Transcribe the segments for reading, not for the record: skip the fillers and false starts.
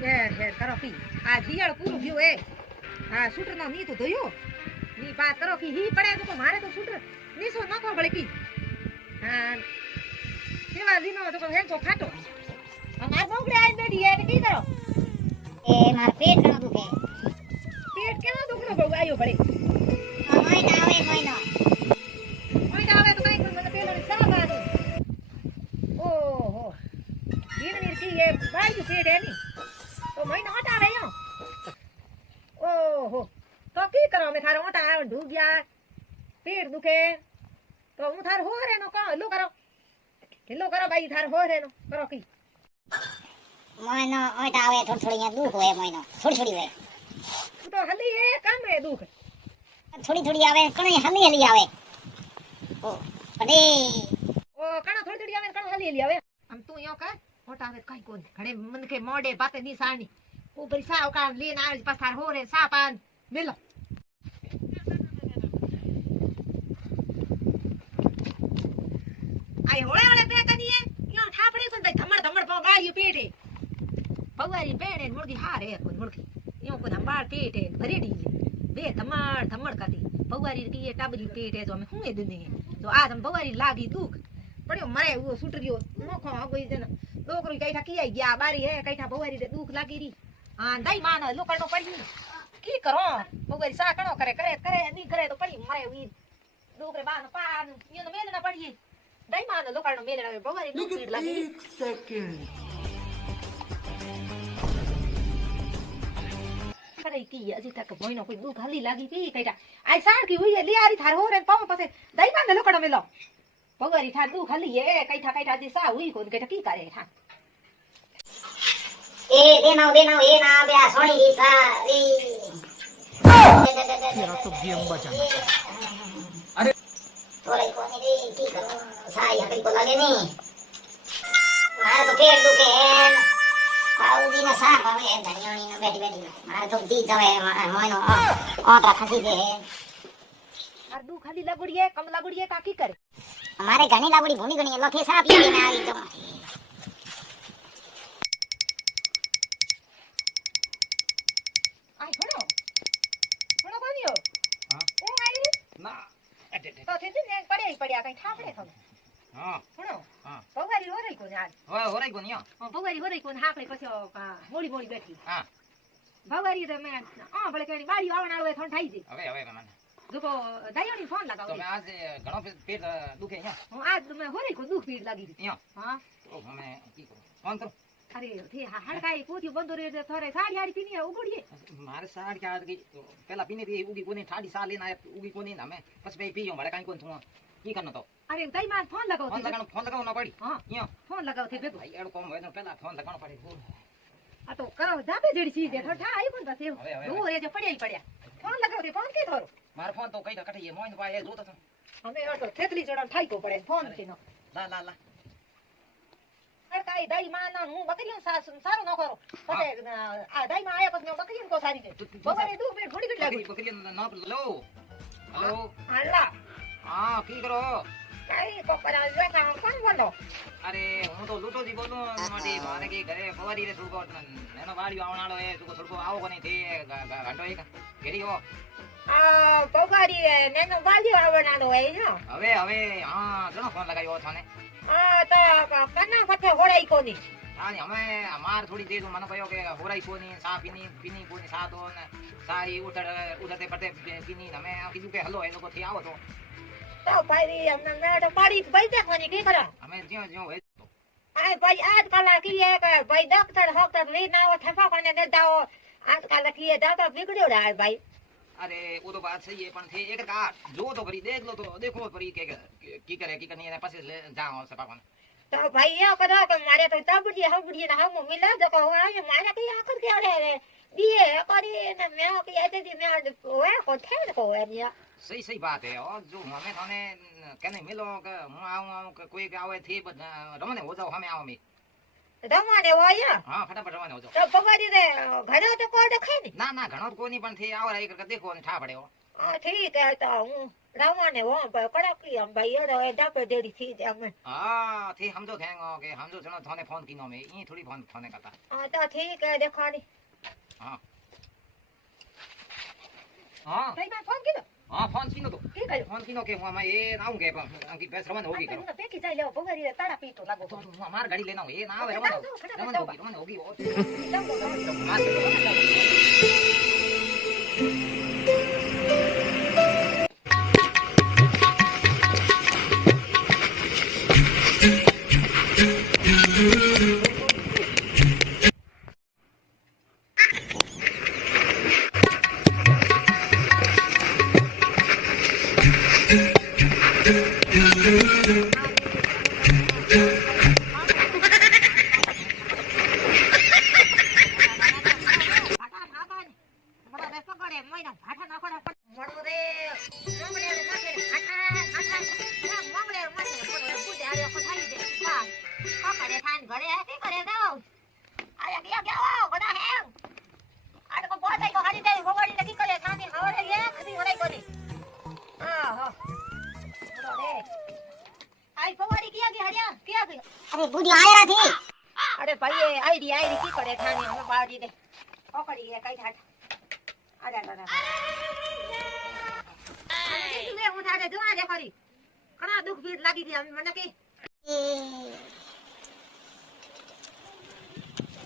Hair hair કરો કી આ જીયાળ પૂરું ગયું એ હા શૂટર નો ની તો ધોયો ની વાત કરો કી હી પડે તો મારે તો શૂટર નીસો નકો ભલે કી હા કેવા દીનો તો હેન તો ખાટો અમાર બોગડે આઈ બેઠી એ કી કરો એ માર પેટ ઘણો દુખે પેટ કેવો દુખરો બહુ આયો ભલે મોઈના આવે તો કઈ મને પેલો સા બાદો ઓહો દીન ની કી એ બાઈ પેટ એની તો મહિનો હટાવે યો ઓહો તો કી કરો મે થારો ઓટા આવે ઢૂગ્યા પેટ દુખે તો હું થાર હોરે નો કો લો કરો ભાઈ થાર હોરે નો કરો કી મોઈનો ઓટા આવે થોડી થોડી દુખ હોય મોઈનો થોડી હોય તું તો હલી એ કામ એ દુખ થોડી આવે કણે હલી આવે ઓ પડે ઓ કણા થોડી આવે કણા હલી આવે આમ તું યો કા ઓટા આવે કઈ કોન ઘણે મન કે મોડે બાતે ની સાણી ઉપર સાવ કા લેન આવે પાછાર હોરે સાપાન મેલો આય હોળે બે કની એ યો ઠાપડી કોન ભાઈ ધમડ પગારી પેટે પગારી પેડે મુર્ગી હારે કોન મુર્ગી યો કોન અંબાળ પેટે ભરેડી બે ધમડ કાતી પગારી કી ટાબરી પેટે તો અમે હું એ દુની તો આ તમ પગારી લાગી દુખ પડ્યો મરે ઓ સુટરીઓ નોખો આગોઈ જન ડોકરી કઈઠા કીયા ગયા બારી હે કઈઠા પગારી દે દુખ લાગી રી હા દઈ માન લોકડો પડી કી કરો પગારી સા કણો કરે ની કરે તો પડી મરે વી ડોકરે બાન પાન યો મેલે ના પડી દઈ માન લોકડો મેલે ના પગારી દુખ પીડ લાગી એક સેકન્ડ કરે કી અજી તક ભોઈનો કોઈ દુખ હાલી લાગી કી કઈઠા આઈ સાડકી હુઈ લે આરી થાર હોરે પાવ પસે દઈ માન લોકડો મેલો પગારી થાર દુખ હાલી એ કઈઠા જી સા હુઈ કોન કઈઠા કી કરે થા એ દેનાવ એ ના બે સોણી રી સા तेरा तो गेम बचाना अरे થોડી કોની રે કી કરો સાઈ હકડી કો લાગે ની મારે તો પેટ દુખે આઉદી ના સા ભાવે ધણિયોની નો બેઠી મારે તો જી જવે મોઈનો ઓટા ખસી દે આ દુખ ખાલી લાગુડીએ કમ લાગુડીએ કા કી કરે અમારે ઘણી લાગુડી ભૂની ઘણી લખે સા પી ને આવી તો ना તો તે ને પડ્યા કઈ ઠાપડે થો हां સુનો हां પગારી હોરઈ કોને આજ होराई कोनी પગારી હોરઈ કોને હાકડે પછી મોડી બેઠી हां ભવારી તો મે ભલે કેની બાડી આવનાળો થોન થઈ જી હવે મને જોકો દાયોની ફોન લગાવ તો મે આજ ઘણો પેટ દુખે યા હું આજ મે હોરઈ કો દુખ પીડ લાગી યા હા તો મને કી કરું ફોન કરું અરે તે હડકાઈ પોતી બંધો રે થોરે સાડી હાડી પીની ઉગડીએ મારે સાડ કે આજ પેલા પીને થી ઉગી કોની ઠાડી સા લેના ઉગી કોની ના મે પછી પીયો મારે કાઈ કોન થું કી કરનો તો અરે તઈ માં ફોન લગાવ ફોન લગાવ ના પડી હા યા ફોન લગાવ તે ભેગો ભાઈ એડ કોમ હોય તો પેલા ફોન લગાવનો પડી આ તો કરો જાબે જેડી સી દે ઠા આઈ કોન પાસે હવે. દૂર એ જો પડ્યા ફોન લગાવ તે ફોન કે ધરો મારો ફોન તો કઈ કઠી મોઈન ભાઈ જોતો તો અમે તો થેતલી જડા ઠાઈ કો પડે ફોન કે નો લા કાઈ દઈ માં ના હું બકરીઓ સારું ન કરો પછી આ દઈ માં આયા પછી બકરીઓ કો સારી દે બકરી દૂધ બે ઘોડી લાગી બકરી ના લો હેલો હાલા હા કી કરો કાઈ કોકરા જો કામ કોણ બોલો અરે હું તો લૂટો દી બોલું મારી મારે કે ઘરે ફવારી રે સુકો એનો વાડી આવણાળો એ સુકો સુકો આવો કોની તે ઘંટો એક ઘેરી હો આ પગારી નેનો વાલી આવણાનો હે નો હવે હા ઘણો ફોન લગાવ્યો થાને આ તો કના ફતે હોડાઈ કોની આની અમે માર થોડી દેજો મને કયો કે હોરાઈ કોની સા પીની કોની સા તો ને સારી ઉડતે પડતે પીની અમે કીધું કે હલો એ લોકો થી આવો તો ભાઈ અમને મેડો પાડી પૈસા કોની કી કરો અમે જ્યો હોય તો આ ભાઈ આજ કલા કી કે ભાઈ ડોક્ટર લે ના આવો થફા કોને દે દાઓ આજ કલા કી ડોક્ટર बिगड़્યો રે ભાઈ अरे वो तो बात सही है पण थे एक का जो तो करी देख लो तो देखो परी के की करे की करनी है पास जाओ सपा कोन तो भाई ये कदा के मारे तो तबड़ी ना हम मिला जो को है मारे के आखिर के रे दिए करी ने मैं के आते दी मैं ओए को थे को है या सही बात है और जो हमें थाने कहने मिलो के હું આવું કોઈ કે આવે થી રમને હો જાવ હમે આવો મે રમાને હોય હા ફટાફટ રમને હો જાવ તો પગારી રે ઘરે તો કોડ ખાય ને ના ઘણો કોની પણ થી આવો એક દેખો ને ઠા પડ્યો હા ઠીક હે તો હું રાવણે હો કડકી આમ ભાઈ એડો એ ડાપે દેડી થી જ અમે હા થી સમજો થેંગો કે સમજો ચલો થોને ફોન કીનો મે ઈ થોડી ફોન થોને કરતા હા તો ઠીક હે દેખાડી હા હા ભાઈ મેં ફોન કીધો હા ફોન કીનો તો ઠીક હે ફોન કીનો કે હું આમાં એ આવું કે અંકી બેસ રવાના હોગી કરો પેકી જાય લેવો ભગવારી તારા પીતો લાગો તો હું અમાર ગાડી લઈને આવું એ ના આવે રવાના હોગી અરે બુઢી આયરા થી અરે ભાઈ આઈડી આઈડી કી કરે થાની અમે બાજી દે પકડી લે કઈ થાટ અરે મે હું થારે જોવા દે ખરી ઘણા દુખ ભીડ લાગી ગઈ મને કે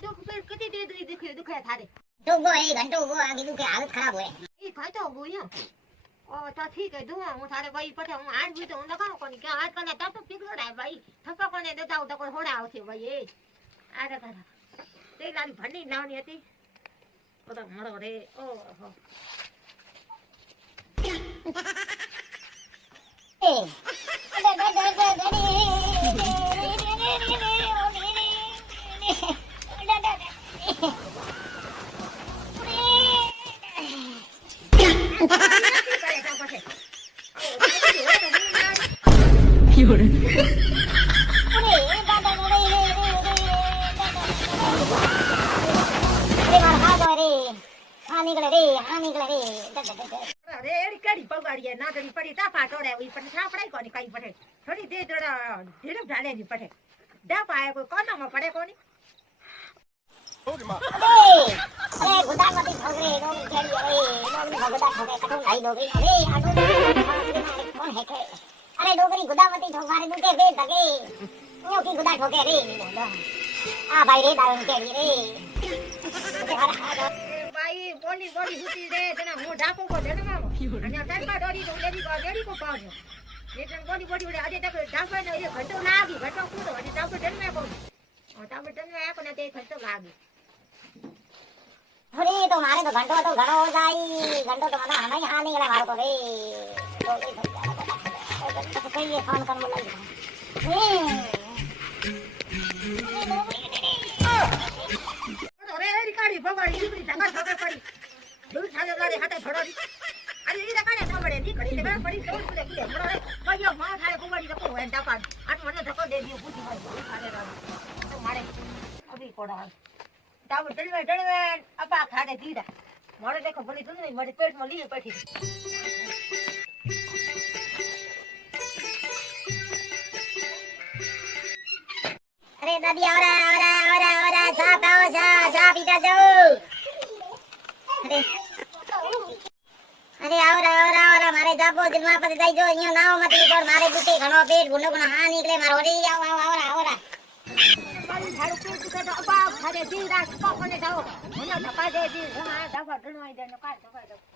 દુખ ભીડ કદી દે દુખે થારે तो वो एक घंटे वो आगे तू के हालत खराब हुए એ કઈ તો બોયો ઓ તો ઠીક હે દુઆ હું થારે ભાઈ પટે હું આજ भी तो હું લગાવ કોની કે આજ કને તો પીગળાય ભાઈ થપ્પા કોને દેતા તો કોઈ હોડા આવશે ભાઈ એ આરે તારા તે ગાડી ભંડી નાવની હતી ઓ તો મરો રે ઓ હો અરે એડી કડી પગાડીએ ના તરી પડી તાપા ટોડે ઈ પણ સાપડાઈ કોની કઈ પડે થોડી દે જડા ધીરમ ઢાલે ની પડે ડાપા આય કોઈ કોનામાં પડે કોની अरे गुदावती ठोकरे लोग केड़ी अरे लोग गुदा ठोके कठुन खाई लोग अरे आडो कौन है के अरे डोगरी गुदावती ठोकारे दुके बे दगे न्यो की गुदा ठोके रे आ भाई रे दारू केड़ी रे ભાઈ બોલી બોલી હુતી રે તને હું ડાકો કો જણમાવો અને તડકા ડોરી તો લેડી કો પાવજો એટલે બોલી બોલી આજે તક ડાકો ને એ ઘટો લાગી ઘટો કૂદો અને ડાકો જન્મે કો ડાકો જન્મે આ કોને તે ઘટો લાગી अरे तो मारे तो घंटो तो घणो हो जाई घंटो तो मना हमें हां निकले मारो तो रे तो कहिए फोन कर बोला અરે એડી કાડી ભગાડી ઈબડી ઢગા ઢગા પડી દૂર થાલે લાડે હાથે ભડોડી અરે ઈ કાડે ન પડે ની ઘડી લેવા પડી તો કુલે કુલે મરો કયો માં થાલે ભગાડી રખો હે ડાપા આટ મને ધક્કો દે દીયો પૂછી ભાઈ થાલે રાડ તો મારે અભી કોડા તાવ ડળવે અપા ખાડે દીધા મારે દેખો ભલી તું નહીં મારી પેટમાં લીએ પડી अरे दादी आवरा चा पाओ चा पीता जाओ अरे आवरा मारे जाबो दिलमा पति जाई जो इयो नाव मत पर मारे बुते घणो पेट गुनो गुनो हां निकले मारो रे आवरा મારી ઝાડુ કૂદ કે તો અપા ખાડે દીધા પકોને જાઓ મને ધપા દે દી હા દફા ડણવાઈ દે ને કાઢ